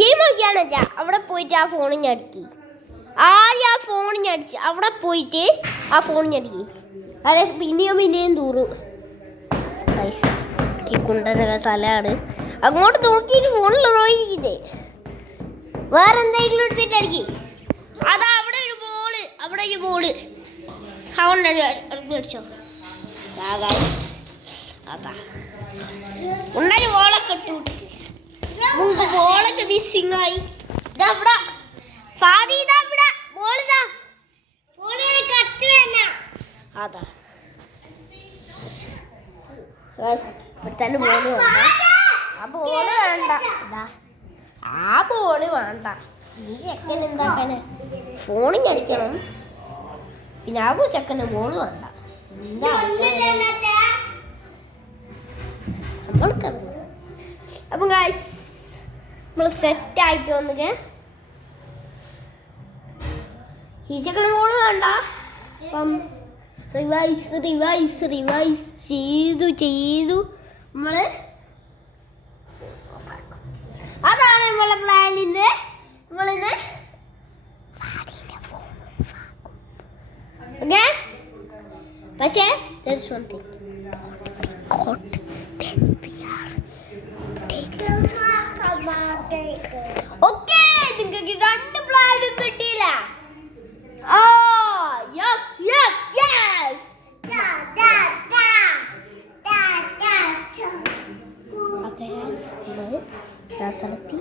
Game കളിക്കാണെച്ചാ അവിടെ പോയിട്ട് ആ ഫോണിൽ ഞടിക്കി. ആദ്യം ആ ഫോണിൽ ഞടിച്ച് അവിടെ പോയിട്ട് ആ ഫോണിൽ ഞടിക്കി. അതെ പിന്നെയും തൂറും. ഈ കുണ്ടനൊക്കെ സ്ഥലമാണ്. അങ്ങോട്ട് നോക്കിയിട്ട് ഫോണിൽ നോക്കിയില്ലേ. വേറെ എന്തെങ്കിലും എടുത്തിട്ട് അടിക്കി. അതാ അവിടെ ഒരു ബോള്. അതുകൊണ്ട് അടിച്ചോ. അതാ ഉണ്ടായി ബോളൊക്കെ ഇട്ട് വിട്ടു. ബോളൊക്കെ മിസ്സിങ് ആയി. അതാ ഇവിടുത്തെ ബോള് വേണ്ട. ആ ബോള് വേണ്ട. ഈ ചെക്കൻ എന്താക്കാന് ഫോണിൽ അടിക്കണം. പിന്നെ ആ ചെക്കന് ബോള് വേണ്ട. എന്താ അപ്പം ഗായ്സ് നമ്മൾ സെറ്റായിട്ട് വന്നിട്ട് ഈ ചെക്കന് ബോള് വേണ്ട. അപ്പം റിവൈസ് ചെയ്തു നമ്മള്. അതാണ് നമ്മളെ പ്ലാനിന്റെ. നമ്മളിന്ന് ഓക്കെ. പക്ഷേ ഓക്കെ നിങ്ങൾക്ക് 2 പ്ലാനും കിട്ടിയില്ല. സ്ഥലത്തി